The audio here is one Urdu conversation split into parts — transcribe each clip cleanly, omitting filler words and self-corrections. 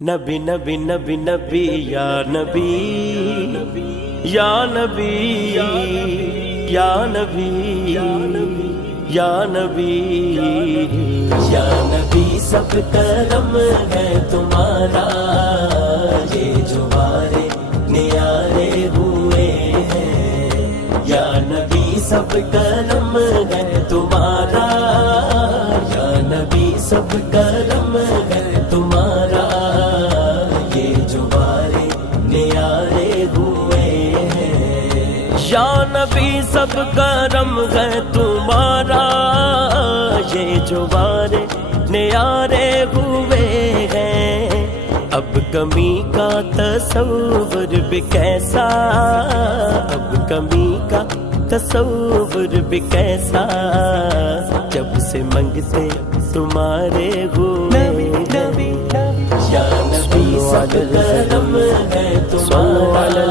نبی نبی نبی نبی یا نبی یا نبی یا نبی یا نبی یا نبی سب کرم ہے تمہارا، یہ جو بارے نیارے ہوئے ہیں یا نبی سب کرم ہے تمہارا، یا نبی سب کرم ہے تمہارا، یہ جو بارے نیارے ہوئے ہیں یا نبی سب کرم ہے تمہارا، یہ جو بارے نیارے ہوئے ہیں۔ اب کمی کا تصور بھی کیسا، اب کمی کا تصور بھی کیسا، جب سے منگتے تمہارے ہوئے یا نبی سب کرم ہے تمہارا،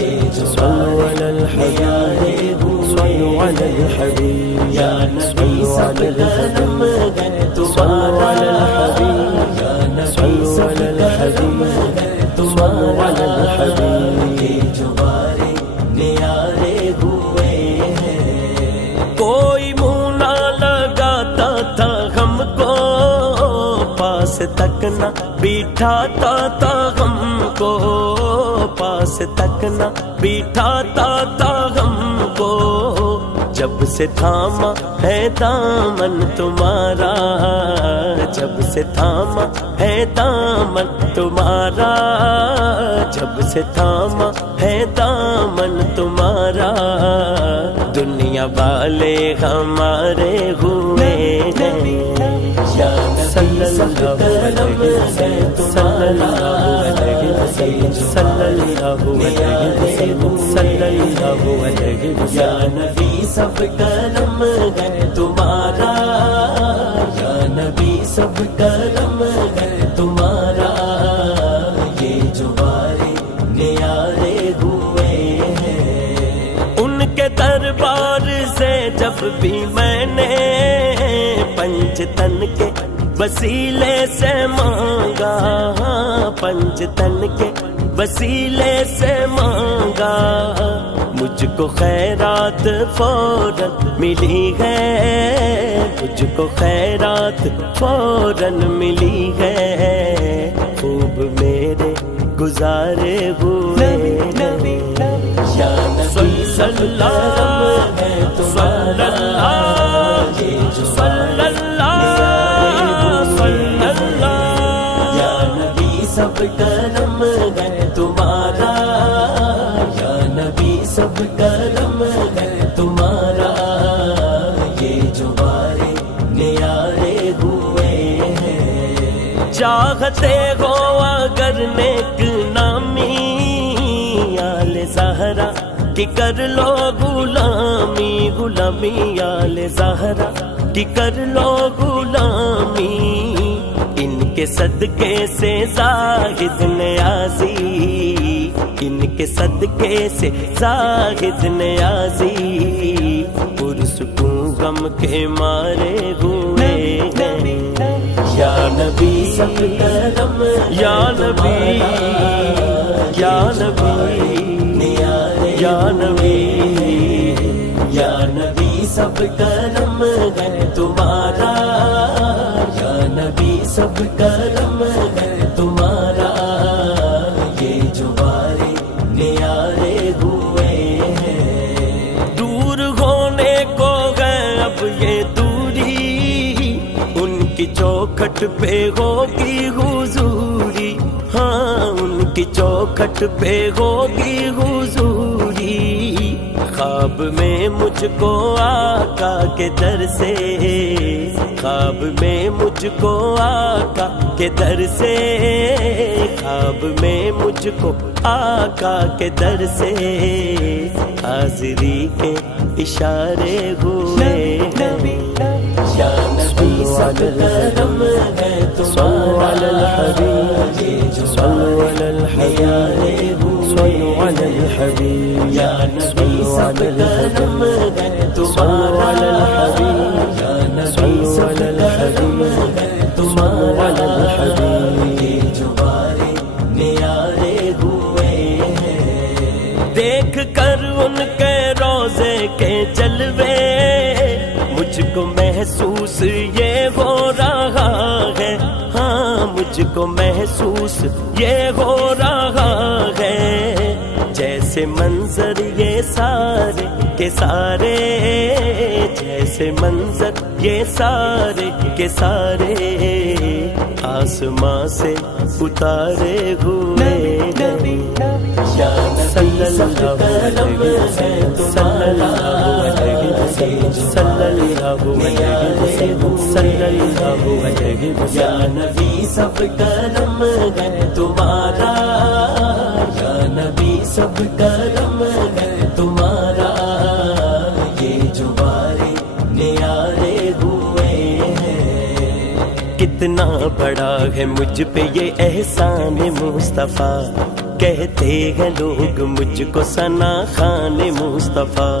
یہ جو بارے نیارے ہوئے ہیں یا نبی سب کرم ہے تمہارا، یا نبی سب کرم ہے تمہارا، یہ جو بارے نیارے ہوئے ہیں۔ کوئی منہ نہ لگاتا تھا ہم کو، پاس تک نہ بٹھاتا تھا ہم کو، پاس تک نہ بٹھاتا تھا ہم کو، جب سے تھاما ہے دامن تمہارا، جب سے تھاما ہے دامن تمہارا، جب سے تھاما ہے دامن تمہارا، دنیا والے ہمارے ہوئے ہیں یا نبی سب کرم ہے تمہارا، صلی اللہ علیہ یا نبی سب کرم ہے تمہارا، یا نبی سب کرم ہے تمہارا، یہ جو بارے نیارے ہوئے ہیں۔ ان کے دربار سے جب بھی میں نے پنج تن کے وسیلے سے مانگا، پنج تن کے وسیلے سے مانگا، مجھ کو خیرات فوراً ملی ہے، مجھ کو خیرات فوراً ملی ہے، خوب میرے گزارے ہوئے یا نبی سب کرم ہے تمہارا، یہ جو بارے یا نبی سب کرم ہے تمہارا، یا نبی سب کرم ہے تمہارا، یہ جو بارے نیارے ہوئے ہیں۔ چاہتے ہو اگر نیک نامی آل زہرا کی کر لو غلامی، غلامی آل زہرا کی کر لو غلامی، ان کے صدقے سے زاہد نیازی، ان کے صدقے سے زاہد نیازی، پرسکون غم کے مارے ہوئے ہیں یا نبی سب کرم یا نبی یا نبی یا نبی یا نبی سب کرم ہے تمہارا، یا نبی سب کرم ہے تمہارا، یہ جو بارے نیارے ہوئے ہیں۔ دور ہونے کو ہے اب یہ دوری، ان کی چوکھٹ پہ ہوگی حضوری، ہاں ان کی چوکھٹ پہ ہوگی حضوری، خواب میں مجھ کو آقا کے در سے، خواب میں مجھ کو آقا کے در سے، خواب میں مجھ کو آقا کے در سے، حاضری کے اشارے ہوئے ہیں یا نبی سب کرم ہے تمہارا، یہ جو بارے نیارے ہوئے ہیں یا نبی سب کرم ہے تمہارا، یا نبی سب کرم ہے تمہارا، یہ جو مجھ کو محسوس یہ ہو رہا ہے، جیسے منظر یہ سارے کے سارے، جیسے منظر یہ سارے کے سارے آسماں سے اتارے ہوئے ہیں۔ یا نبی سب کرم ہے تمہارا، صلی اللہ علیہ وسلم، یا نبی سب کرم ہے تمہارا، یا نبی سب کرم ہے تمہارا، یہ جو بارے نیارے ہوئے ہیں۔ کتنا بڑا ہے مجھ پہ یہ احسان مصطفیٰ، کہتے ہیں لوگ مجھ کو ثنا خوان مصطفیٰ،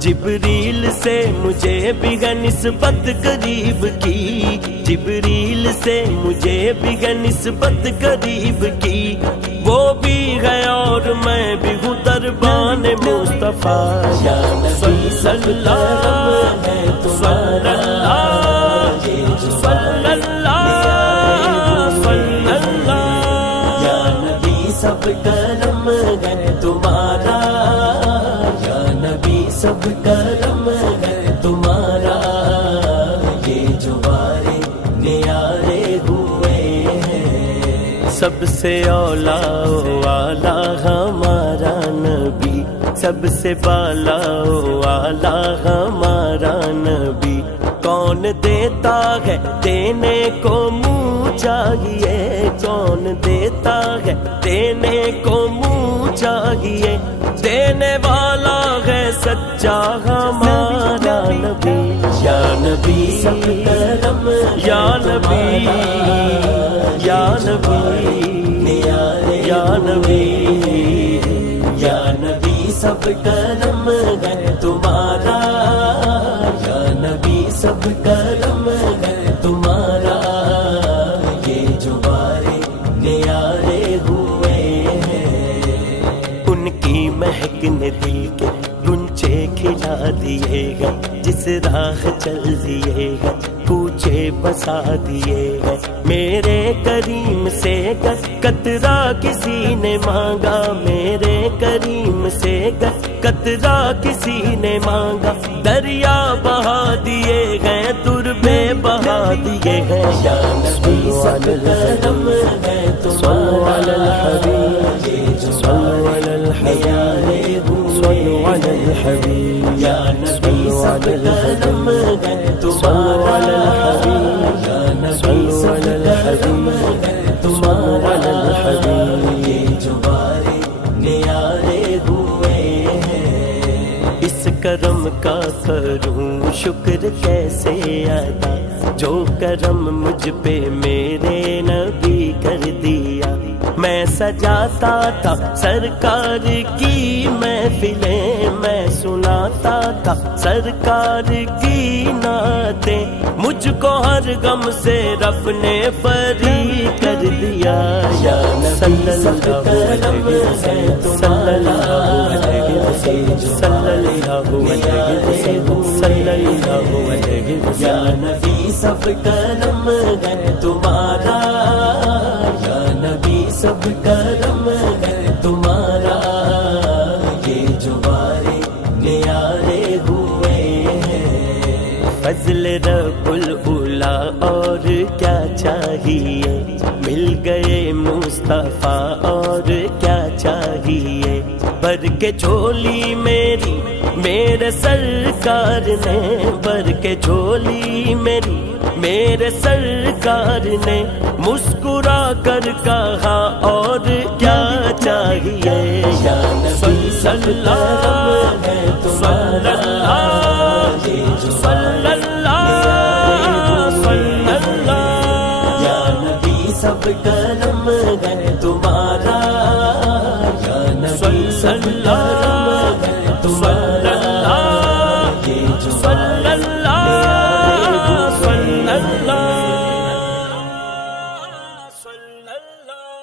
جبریل سے مجھے بھی ہے نسبت قریب کی، جبریل سے مجھے بھی ہے نسبت قریب کی، وہ بھی ہے اور میں بھی ہوں دربان مصطفیٰ۔ یا نبی صلی اللہ صلی اللہ صلی اللہ صلی اللہ، یا نبی سب کرم ہے تمہارا، یا نبی سب کرم ہے تمہارا، یہ جو بارے نیارے ہوئے ہیں۔ سب سے اولا والا ہمارا نبی، سب سے بالا والا ہمارا نبی، کون دیتا ہے دینے کو منہ چاہیے، کون دیتا ہے دینے کو منہ چاہیے، دینے والا ہے سچا ہمارا نبی۔ یا نبی سب کرم، یا نبی، یا نبی، یا نبی، یا نبی سب کرم ہے تمہارا، یا نبی سب کرم ہے تمہارا، یہ جو بارے نیارے ہوئے ہیں۔ ان کی مہک نے دل کے گنچے کھلا دیے گا، جس راہ چل دیے گا کوچے بسا دیے گا، میرے کریم سے قطرہ کسی نے مانگا، میرے کریم سے قطرہ کسی نے مانگا، دریا بہا دیے گئے تربے بہا دیے گئے۔ یا نبی سب کرم ہے تمہارا، صلو علی الحبیب، صلو علی الحبیب، یا نبی سب کرم ہے تمہارا، یا نبی سب کرم ہے تمہارا، یہ جو بارے نیارے ہوئے ہیں۔ اس کرم کا کروں شکر کیسے ادا، جو کرم مجھ پہ میرے نبی کر دیا، میں سجاتا تھا سرکار کی محفلیں، میں سناتا تھا سرکار کی نعتیں، مجھ کو ہر غم سے رب نے بری کر دیا۔ یا نبی سب کرم ہے تمہارا، صلی اللہ علیہ وسلم، یا نبی سب کرم ہے تمہارا، یا نبی سب کرم ہے تمہارا، یہ جو بارے نیارے ہوئے ہیں۔ فضل رب الاولا اور کیا چاہیے، مل گئے مصطفیٰ اور کیا چاہیے، بھر کے جھولی میری میرے سرکار نے، بھر کے جھولی میری میرے سرکار نے، مسکرا کر کہا اور کیا چاہیے۔ یا نبی صلی اللہ صلی اللہ صلی اللہ صلی اللہ، یا نبی سب کرم ہے تمہارا، یا نبی سب کرم ہے تمہارا، یہ جو صلی اللہ صلی اللہ صلی اللہ